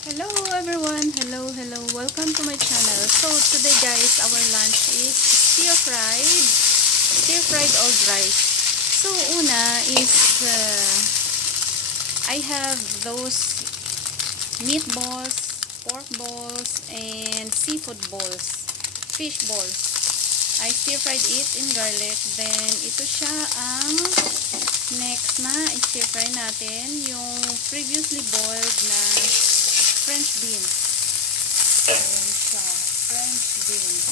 Hello everyone, hello, welcome to my channel. So today guys, our lunch is stir-fried old rice. So una is I have those meatballs, pork balls, and seafood balls, fish balls. I stir-fried it in garlic. Then ito siya ang next na stir-fry natin, yung previously boiled na French beans. Ayan siya. French beans.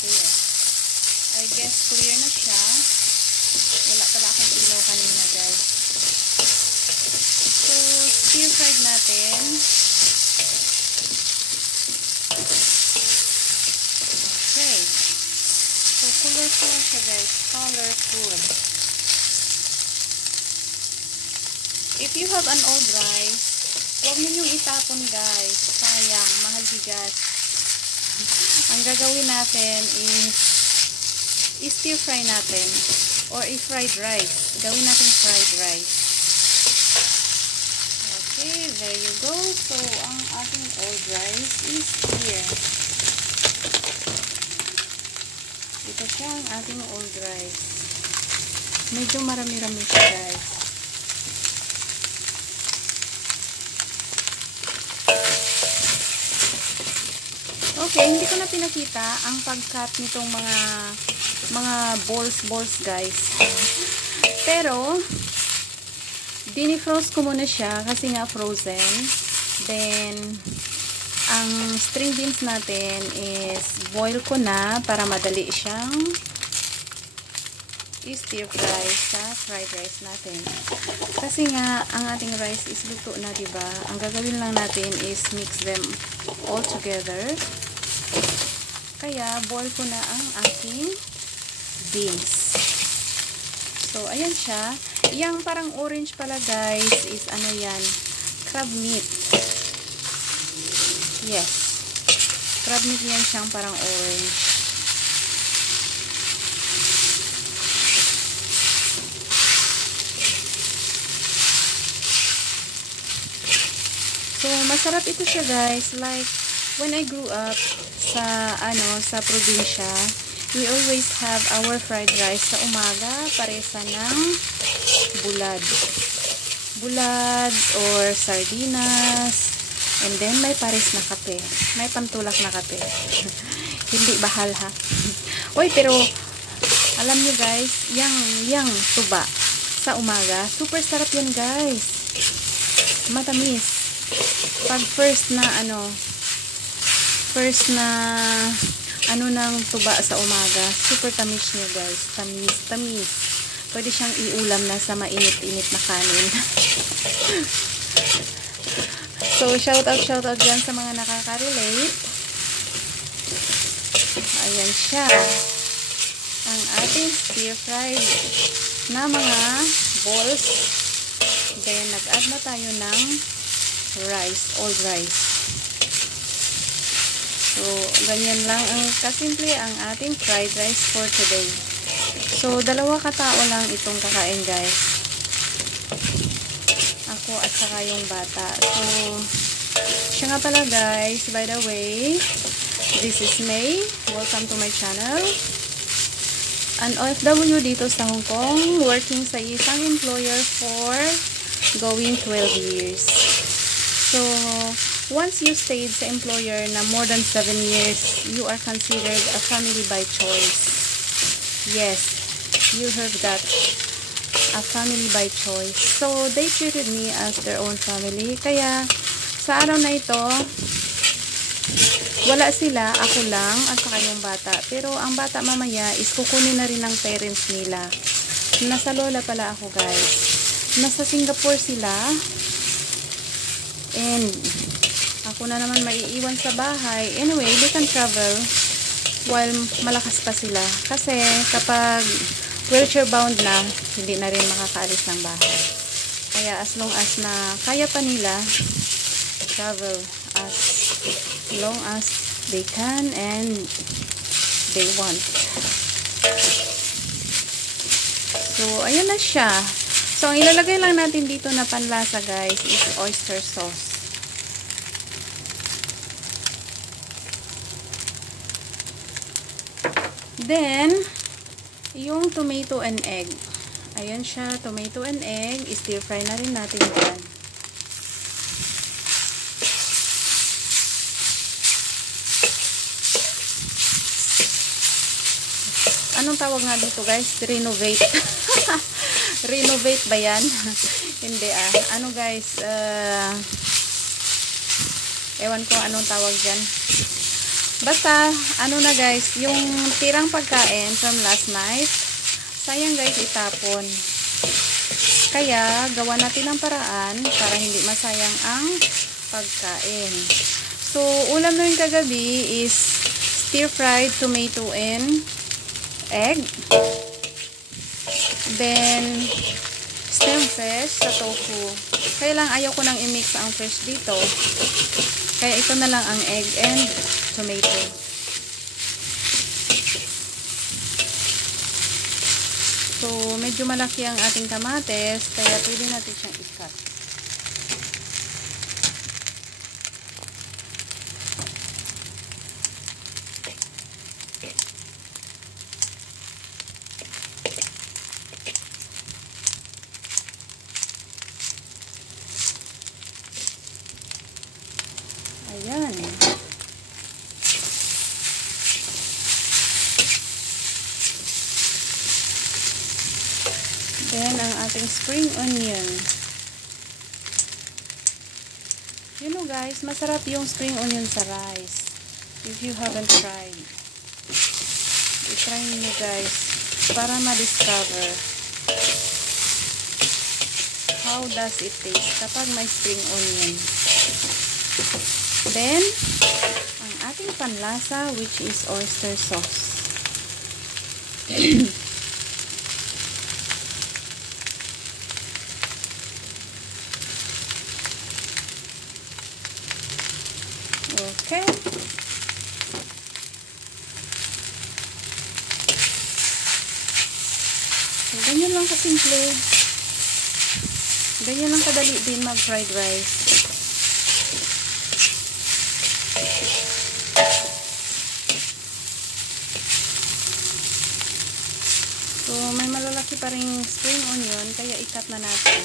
There. I guess clear na siya. Wala pala akong ilaw kanina guys. So, stir-fried natin. Okay. So, colorful siya guys. Colorful. If you have an old rice, huwag ninyong itapon guys. Sayang, mahal bigas. Ang gagawin natin is i-stir-fry natin or i-fried rice. Gawin natin fried rice. Okay, there you go. So, ang ating old rice is here. Ito siya ang ating old rice. Medyo marami-rami siya guys. Okay, hindi ko na pinakita ang pag-cut nitong mga balls guys. Pero dinifrost ko muna siya kasi nga frozen. Then ang string beans natin is boil ko na para madali siyang i-stir fry sa fried rice natin. Kasi nga ang ating rice is luto na, diba? Ang gagawin lang natin is mix them all together. Kaya, boil ko na ang aking beans. So, ayan siya. Yang parang orange pala, guys, is ano yan? Crab meat. Yes. Crab meat yan siyang parang orange. So, masarap ito siya, guys. Like, when I grew up sa probinsya, we always have our fried rice sa umaga, paresa ng bulad or sardinas, and then may pares na kape, may pantulak na kape. Hindi bahal ha. Oy, pero alam nyo guys, yang tuba sa umaga, super sarap yan guys. Matamis. Pag first na ng tuba sa umaga, super tamis niya guys. Tamis. Pwede siyang iulam na sa mainit-init na kanin. So, shout out dyan sa mga nakaka-relate. Ayan siya. Ang ating stir-fried na mga balls. Then, nag-add na tayo ng rice, old rice. So, ganyan lang ang kasimple ang ating fried rice for today. So, 2 katao lang itong kakain guys. Ako at saka yung bata. So, siya nga pala guys, by the way, this is May. Welcome to my channel. An OFW dito sa Hong Kong, working sa isang employer for going 12 years. So, once you stayed sa employer na more than 7 years, you are considered a family by choice. Yes, you heard that. A family by choice. So, they treated me as their own family. Kaya, sa araw na ito, wala sila, ako lang, at saka yung bata. Pero, ang bata mamaya is kukunin na rin ng parents nila. Nasa lola pala ako, guys. Nasa Singapore sila. And, ako na naman maiiwan sa bahay. Anyway, they can travel while malakas pa sila. Kasi, kapag wheelchair bound na, hindi na rin makakaalis ng bahay. Kaya, as long as na kaya pa nila, travel as long as they can and they want. So, ayan na siya. So, ang ilalagay lang natin dito na panlasa guys is oyster sauce. Then, yung tomato and egg. Ayan siya, tomato and egg. Stir fry na rin natin dyan. Anong tawag nga dito guys? Renovate. Renovate ba yan? Hindi Ano guys? Ewan ko anong tawag dyan. Basta, ano na guys, yung tirang pagkain from last night, sayang guys itapon. Kaya, gawa natin ng paraan para hindi masayang ang pagkain. So, ulam namin kagabi is stir-fried tomato and egg. Then, stem fresh sa tofu. Kaya lang ayaw ko nang i-mix ang fresh dito. Kaya ito na lang ang egg and tomato. So, medyo malaki ang ating kamates, kaya pwede natin siyang i-cut. Ayan. Then, ang ating spring onion. You know guys, masarap yung spring onion sa rice. If you haven't tried. I-try nyo guys para ma-discover how does it taste kapag may spring onion. Then, ang ating panlasa which is oyster sauce. Okay. So, ganyan lang kasimple. Ganyan lang kadali din mag-fried rice. So, may malalaki pa ring spring onion, kaya i-cut na natin.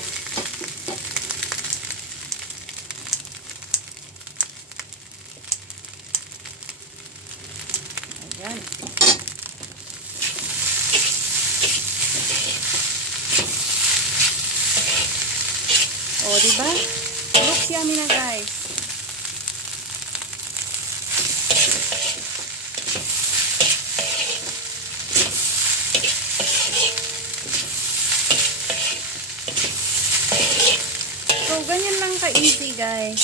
Ayan. O, diba? Looks yummy na guys. So, ganyan lang ka-easy guys.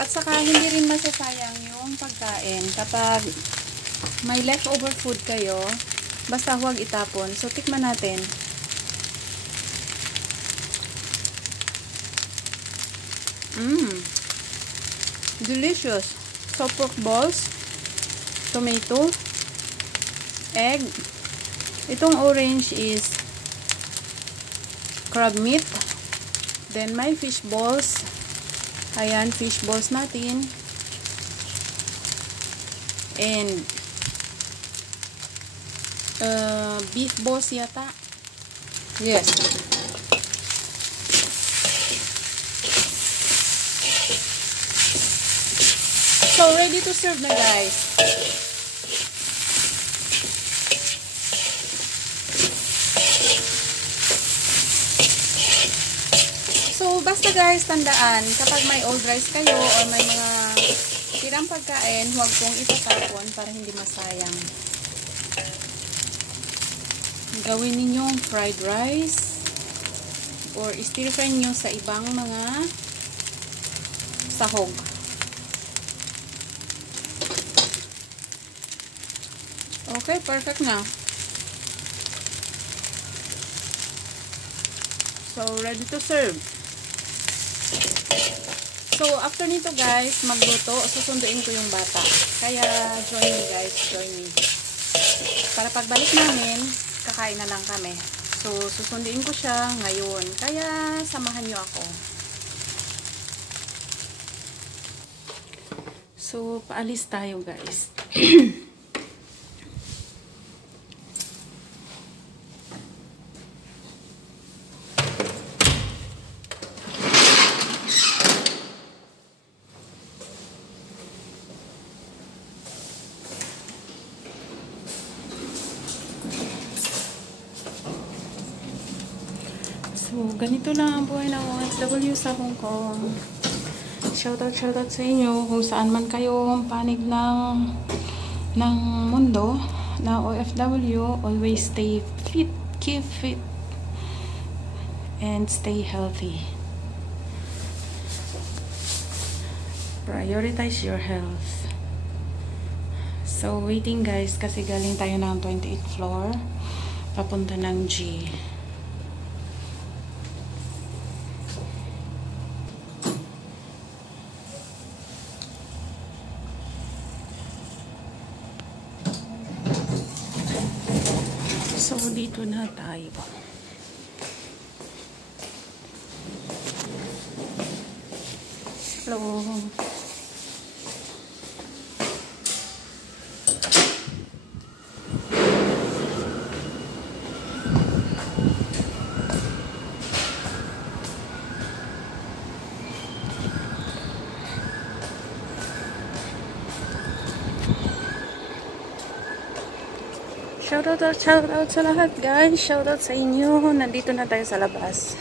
At saka, hindi rin masasayang yung pagkain. Kapag may leftover food kayo, basta huwag itapon. So, tikman natin. Delicious. So, pork balls, tomato, egg. Itong orange is crab meat. Then, may fish balls. Ayan, fish balls natin. And, beef balls yata. Yes. So, ready to serve na guys. So, basta guys, tandaan, kapag may old rice kayo or may mga tirang pagkain, huwag pong itatapon para hindi masayang. Gawin ninyong fried rice or stir-fry nyo sa ibang mga sahog. Okay, perfect na. So, ready to serve. So, after nito guys, magluto, susunduin ko yung bata. Kaya, join me guys, join me. Para pagbalik namin, kakain na lang kami. So, susundin ko siya ngayon. Kaya, samahan niyo ako. So, paalis tayo guys. So, ganito lang ang buhay ng OFW sa Hong Kong. Shoutout sa inyo kung saan man kayo panig ng mundo na OFW. Always stay fit, keep fit, and stay healthy. Prioritize your health. So, waiting guys kasi galing tayo ng 28th floor papunta ng G. So, dito na tayo. Hello. Shoutout sa lahat guys. Shoutout sa inyo. Nandito na tayo sa labas.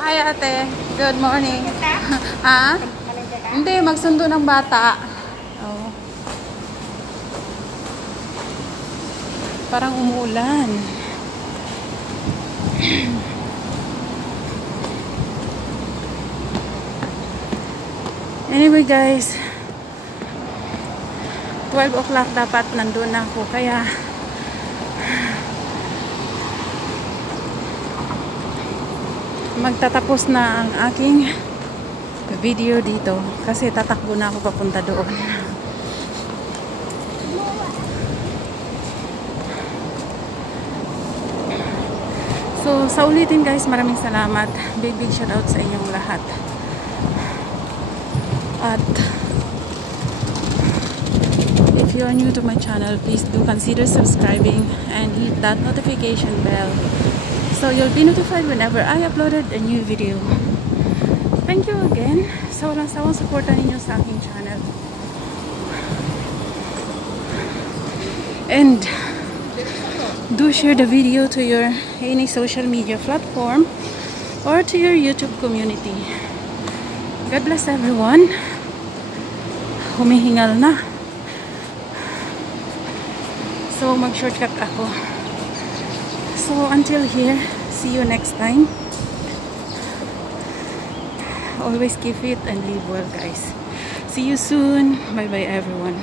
Hi ate. Good morning. Ha? Hindi, magsundo ng bata. Oh. Parang umuulan. Anyway guys, 12 o'clock dapat nandun ako, kaya magtatapos na ang aking video dito kasi tatakbo na ako papunta doon. So sa ulitin guys, maraming salamat. Big shout out sa inyong lahat. At if you are new to my channel, please do consider subscribing and hit that notification bell so you'll be notified whenever I uploaded a new video. Thank you again sa walang sawang suporta ninyo sa aking channel. And do share the video to your any social media platform or to your YouTube community. God bless everyone. Humihingal na. So, mag-shortcut ako. So, until here, see you next time. Always keep fit and live well, guys. See you soon. Bye-bye, everyone.